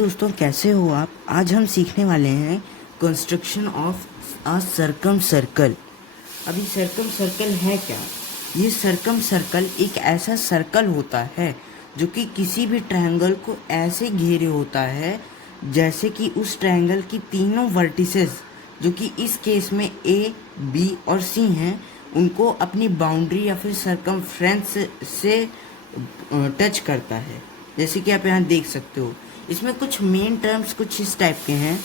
दोस्तों, कैसे हो आप। आज हम सीखने वाले हैं construction of a circum circle. अभी सर्कम सर्कल है क्या। ये सर्कम सर्कल एक ऐसा सर्कल होता है जो कि किसी भी ट्रायंगल को ऐसे घेरे होता है जैसे कि उस ट्रायंगल की तीनों वर्टिसेस, जो कि इस केस में ए, बी और सी हैं, उनको अपनी बाउंड्री या फिर सर्कमफ्रेंस से टच करता है। जैसे कि आप यहाँ देख सकते हो, इसमें कुछ मेन टर्म्स कुछ इस टाइप के हैं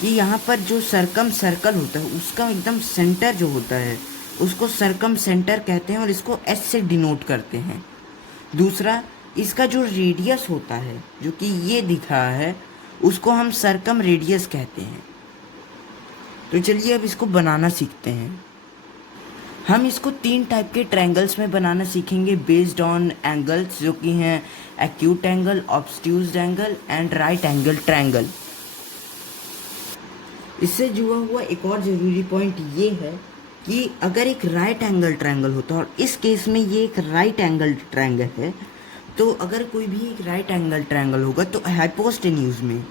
कि यहाँ पर जो सर्कम सर्कल होता है उसका एकदम सेंटर जो होता है उसको सर्कम सेंटर कहते हैं और इसको एस से डिनोट करते हैं। दूसरा, इसका जो रेडियस होता है जो कि ये दिख रहा है उसको हम सर्कम रेडियस कहते हैं। तो चलिए अब इसको बनाना सीखते हैं। हम इसको तीन टाइप के ट्रायंगल्स में बनाना सीखेंगे बेस्ड ऑन एंगल्स, जो कि हैं acute angle, obtuse angle and right angle triangle. इससे जुड़ा हुआ एक और ज़रूरी पॉइंट ये है कि अगर एक राइट एंगल ट्रायंगल होता है, और इस केस में ये एक राइट एंगल ट्रायंगल है, तो अगर कोई भी एक राइट एंगल ट्रायंगल होगा तो हाइपोटेन्यूज में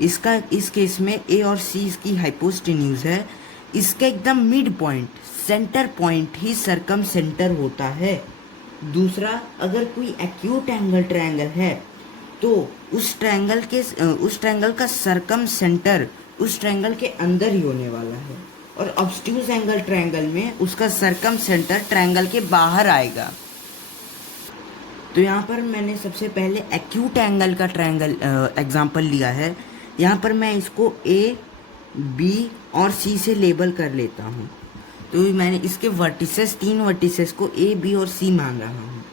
इसका, इस केस में ए और सी इसकी हाइपोटेन्यूज है, इसका एकदम मिड पॉइंट, सेंटर पॉइंट ही सर्कम सेंटर होता है। दूसरा, अगर कोई एक्यूट एंगल ट्रायंगल है तो उस ट्रायंगल का सर्कम सेंटर उस ट्रायंगल के अंदर ही होने वाला है, और ऑब्स्ट्यूज एंगल ट्रायंगल में उसका सर्कम सेंटर ट्रायंगल के बाहर आएगा। तो यहाँ पर मैंने सबसे पहले एक्यूट एंगल का ट्रायंगल एग्जांपल लिया है। यहाँ पर मैं इसको ए, बी और सी से लेबल कर लेता हूँ। तो मैंने इसके वर्टिसेस, तीन वर्टिसेस को ए, बी और सी मान रहा हूँ।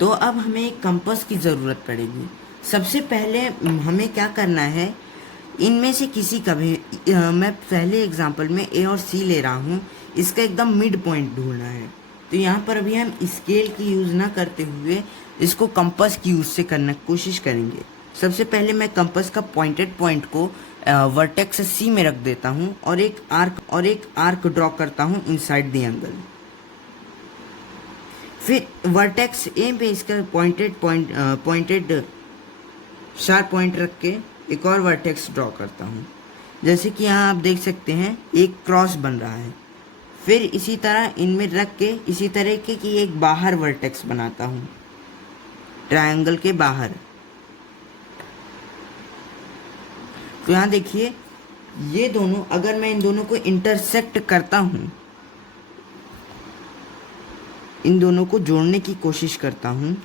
तो अब हमें एक कंपास की ज़रूरत पड़ेगी। सबसे पहले हमें क्या करना है, इनमें से किसी का भी, मैं पहले एग्जांपल में ए और सी ले रहा हूँ, इसका एकदम मिड पॉइंट ढूंढना है। तो यहाँ पर अभी हम स्केल की यूज़ ना करते हुए इसको कंपास की यूज़ से करने की कोशिश करेंगे। सबसे पहले मैं कंपास का पॉइंटेड पॉइंट को वर्टेक्स सी में रख देता हूँ और एक आर्क ड्रॉ करता हूँ इनसाइड द एंगल। फिर वर्टेक्स ए पे इसका पॉइंटेड शार्प पॉइंट रख के एक और वर्टेक्स ड्रॉ करता हूँ। जैसे कि यहाँ आप देख सकते हैं एक क्रॉस बन रहा है। फिर इसी तरह इनमें रख के इसी तरह के की एक बाहर वर्टेक्स बनाता हूँ ट्रायंगल के बाहर। तो यहाँ देखिए, ये दोनों, अगर मैं इन दोनों को इंटरसेक्ट करता हूँ, इन दोनों को जोड़ने की कोशिश करता हूँ,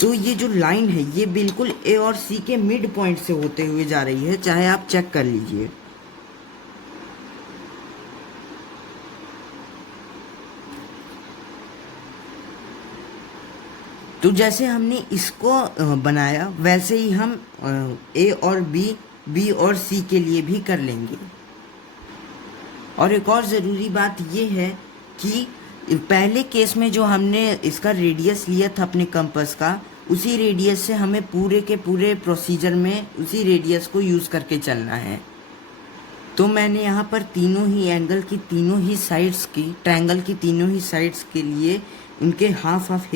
तो ये जो लाइन है ये बिल्कुल ए और सी के मिड पॉइंट से होते हुए जा रही है, चाहे आप चेक कर लीजिए। तो जैसे हमने इसको बनाया वैसे ही हम ए और बी और सी के लिए भी कर लेंगे। और एक और ज़रूरी बात ये है कि पहले केस में जो हमने इसका रेडियस लिया था अपने कंपास का, उसी रेडियस से हमें पूरे के पूरे प्रोसीजर में उसी रेडियस को यूज़ करके चलना है। तो मैंने यहाँ पर तीनों ही एंगल की तीनों ही साइड्स की, ट्रायंगल की तीनों ही साइड्स के लिए इनके हाफ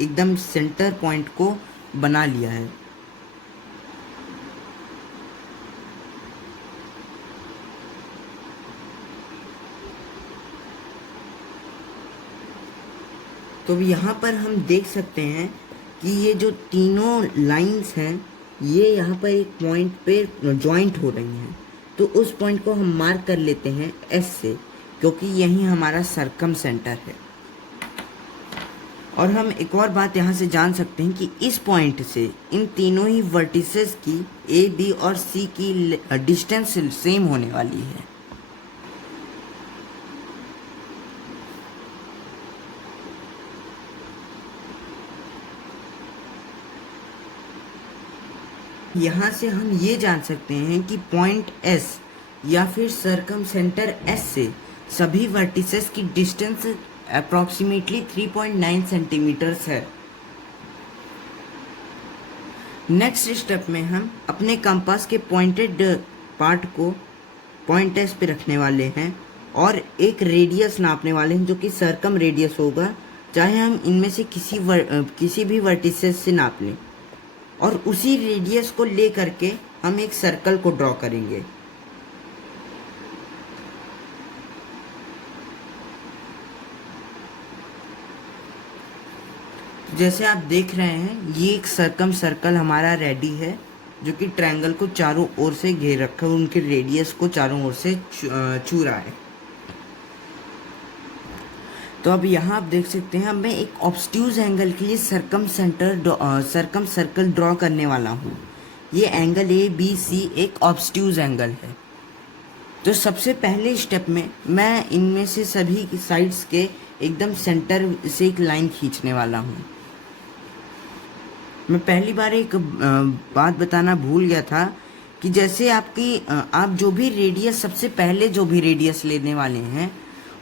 एकदम सेंटर पॉइंट को बना लिया है। तो यहाँ पर हम देख सकते हैं कि ये जो तीनों लाइंस हैं ये यहाँ पर एक पॉइंट पे जॉइंट हो रही हैं। तो उस पॉइंट को हम मार्क कर लेते हैं एस से, क्योंकि यही हमारा सर्कम सेंटर है। और हम एक और बात यहाँ से जान सकते हैं कि इस पॉइंट से इन तीनों ही वर्टिसेस की ए, बी और सी की डिस्टेंस सेम होने वाली है। यहाँ से हम ये जान सकते हैं कि पॉइंट एस या फिर सर्कम सेंटर एस से सभी वर्टिसेस की डिस्टेंस अप्रॉक्सीमेटली 3.9 सेंटीमीटर्स है। नेक्स्ट स्टेप में हम अपने कंपास के पॉइंटेड पार्ट को पॉइंट एस पे रखने वाले हैं और एक रेडियस नापने वाले हैं जो कि सर्कम रेडियस होगा चाहे हम इनमें से किसी भी वर्टिसेस से नाप लें, और उसी रेडियस को ले करके हम एक सर्कल को ड्रॉ करेंगे। जैसे आप देख रहे हैं, ये एक सर्कम सर्कल हमारा रेडी है, जो कि ट्रायंगल को चारों ओर से घेर रखा है, उनके रेडियस को चारों ओर से छू रहा है। तो अब यहाँ आप देख सकते हैं, अब मैं एक ऑब्स्ट्यूज एंगल के लिए सर्कम सर्कल ड्रॉ करने वाला हूँ। ये एंगल ABC एक ऑब्स्ट्यूज एंगल है। तो सबसे पहले स्टेप में मैं इनमें से सभी साइड्स के एकदम सेंटर से एक लाइन खींचने वाला हूँ। मैं पहली बार एक बात बताना भूल गया था कि जैसे आप जो भी रेडियस, सबसे पहले जो भी रेडियस लेने वाले हैं,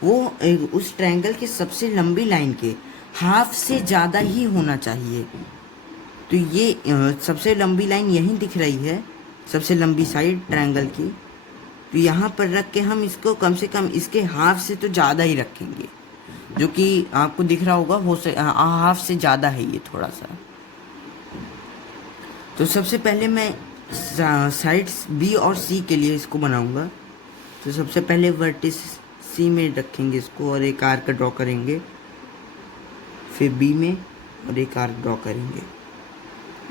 वो उस ट्रायंगल की सबसे लंबी लाइन के हाफ से ज़्यादा ही होना चाहिए। तो ये सबसे लंबी लाइन यहीं दिख रही है, सबसे लंबी साइड ट्रायंगल की। तो यहाँ पर रख के हम इसको कम से कम इसके हाफ से तो ज़्यादा ही रखेंगे, जो कि आपको दिख रहा होगा, वो हाफ से ज़्यादा है ये थोड़ा सा। तो सबसे पहले मैं साइड्स B और C के लिए इसको बनाऊंगा। तो सबसे पहले वर्टिस C में रखेंगे इसको और एक आर्क ड्रॉ करेंगे, फिर B में और एक आर्क ड्रॉ करेंगे,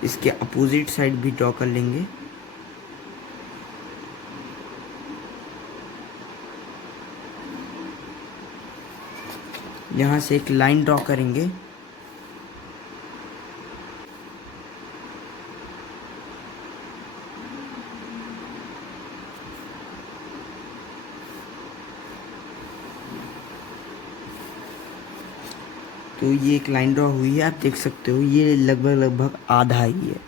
इसके अपोजिट साइड भी ड्रॉ कर लेंगे। यहाँ से एक लाइन ड्रॉ करेंगे। तो ये एक लाइन ड्रॉ हुई है, आप देख सकते हो, ये लगभग आधा ही है।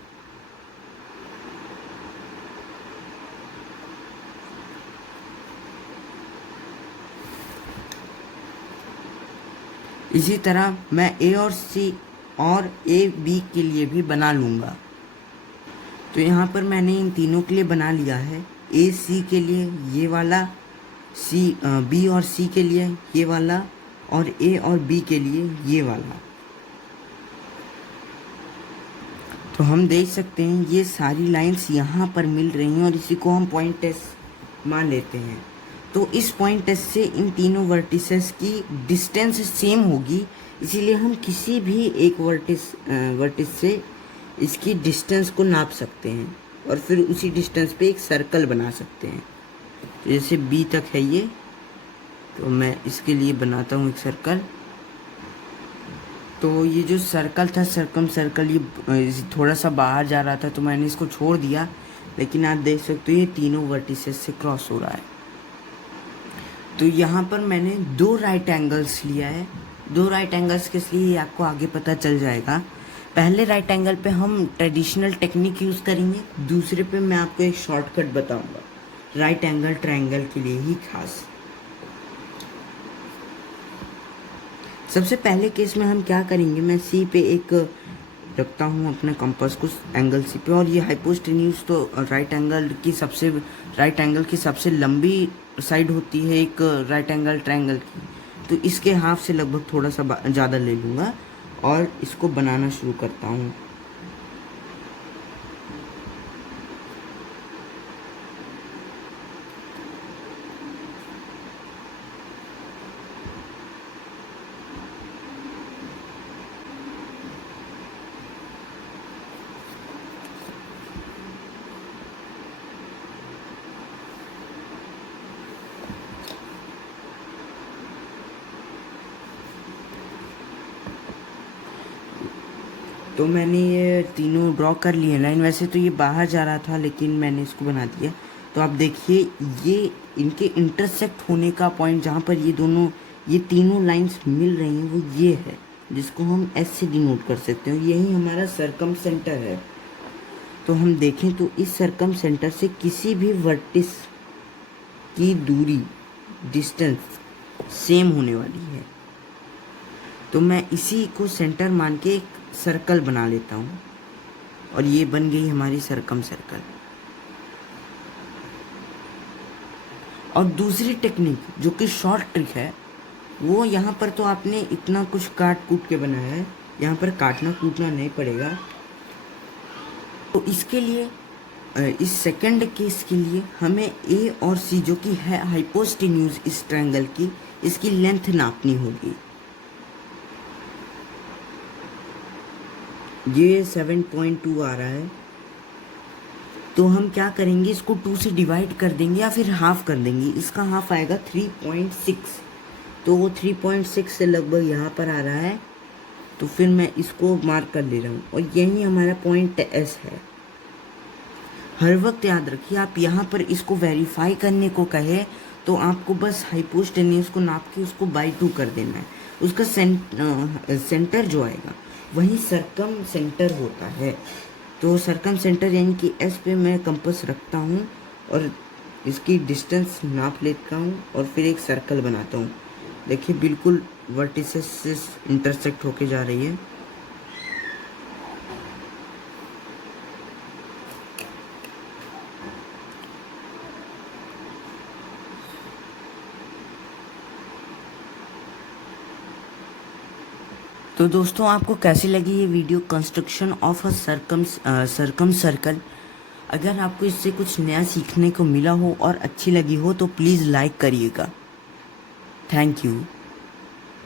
इसी तरह मैं A और C और AB के लिए भी बना लूँगा। तो यहाँ पर मैंने इन तीनों के लिए बना लिया है। AC के लिए ये वाला, B और C के लिए ये वाला, और A और B के लिए ये वाला। तो हम देख सकते हैं ये सारी लाइंस यहाँ पर मिल रही हैं, और इसी को हम पॉइंट एस मान लेते हैं। तो इस पॉइंट एस से इन तीनों वर्टिसेस की डिस्टेंस सेम होगी, इसीलिए हम किसी भी एक वर्टिस से इसकी डिस्टेंस को नाप सकते हैं और फिर उसी डिस्टेंस पे एक सर्कल बना सकते हैं। तो जैसे B तक है ये, तो मैं इसके लिए बनाता हूँ एक सर्कल। तो ये जो सर्कल था, सर्कम सर्कल, ये थोड़ा सा बाहर जा रहा था, तो मैंने इसको छोड़ दिया, लेकिन आप देख सकते हो ये तीनों वर्टिसेस से क्रॉस हो रहा है। तो यहाँ पर मैंने 2 राइट एंगल्स लिया है। 2 राइट एंगल्स किस लिए, ये आपको आगे पता चल जाएगा। पहले राइट एंगल पे हम ट्रेडिशनल टेक्निक यूज़ करेंगे, दूसरे पे मैं आपको एक शॉर्टकट बताऊंगा राइट एंगल ट्रायंगल के लिए ही खास। सबसे पहले केस में हम क्या करेंगे, मैं C पे एक रखता हूँ अपने कंपास को, एंगल C पे, और ये हाइपोटेन्यूज तो राइट एंगल की सबसे लंबी साइड होती है एक राइट एंगल ट्रायंगल की। तो इसके हाफ से लगभग थोड़ा सा ज़्यादा ले लूँगा और इसको बनाना शुरू करता हूँ। तो मैंने ये तीनों ड्रॉ कर लिए लाइन। वैसे तो ये बाहर जा रहा था, लेकिन मैंने इसको बना दिया। तो आप देखिए, ये इनके इंटरसेक्ट होने का पॉइंट जहाँ पर ये तीनों लाइंस मिल रही हैं, वो ये है, जिसको हम S से डिनोट कर सकते हैं। यही हमारा सरकम सेंटर है। तो हम देखें तो इस सरकम सेंटर से किसी भी वर्टिस की दूरी, डिस्टेंस सेम होने वाली है। तो मैं इसी को सेंटर मान के एक सर्कल बना लेता हूँ, और ये बन गई हमारी सरकम सर्कल। और दूसरी टेक्निक जो कि शॉर्ट ट्रिक है, वो यहाँ पर तो आपने इतना कुछ काट कूट के बनाया है, यहाँ पर काटना कूटना नहीं पड़ेगा। तो इसके लिए इस सेकंड केस के लिए हमें ए और सी जो कि है हाइपोस्टेन्यूज इस ट्रायंगल की, इसकी लेंथ नापनी होगी। ये 7.2 आ रहा है, तो हम क्या करेंगे, इसको 2 से डिवाइड कर देंगे या फिर हाफ कर देंगे। इसका हाफ आएगा 3.6, तो वो 3.6 से लगभग यहाँ पर आ रहा है। तो फिर मैं इसको मार्क कर ले रहा हूँ और यही हमारा पॉइंट एस है। हर वक्त याद रखिए, आप यहाँ पर इसको वेरीफाई करने को कहे तो आपको बस हाइपोस्टेन्यूज को नाप के उसको बाई 2 कर देना है। उसका सेंटर जो आएगा वही सरकम सेंटर होता है। तो सरकम सेंटर यानी कि एस पे मैं कंपास रखता हूँ और इसकी डिस्टेंस नाप लेता हूँ और फिर एक सर्कल बनाता हूँ। देखिए बिल्कुल वर्टिसेस से इंटरसेक्ट होके जा रही है। तो दोस्तों आपको कैसी लगी ये video, construction of a circumcircle. अगर आपको इससे कुछ नया सीखने को मिला हो और अच्छी लगी हो तो प्लीज़ लाइक करिएगा। Thank you.